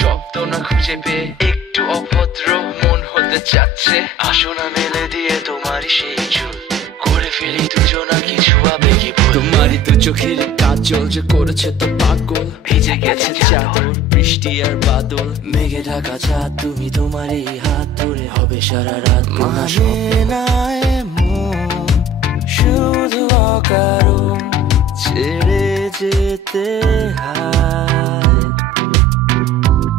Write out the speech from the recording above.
শব্দ না খুঁজে পেয়ে একটু অভদ্র মন হতে চাচ্ছে। আসো না মেলে দিয়ে তোমারই সেই চুল, করে ফেলি দুজনা কিছু আবেগী ভুল। তোমারই দু চোখের কাজল যে করেছে তো পাগল, ভিজে গেছে চাদর বৃষ্টি আর বাদল, মেঘে ঢাকা চাঁদ তুমি তোমারই হাত ধরে হবে সারা রাত। মানে না এমন শুধু অকারণ ছেড়ে যেতে হয়।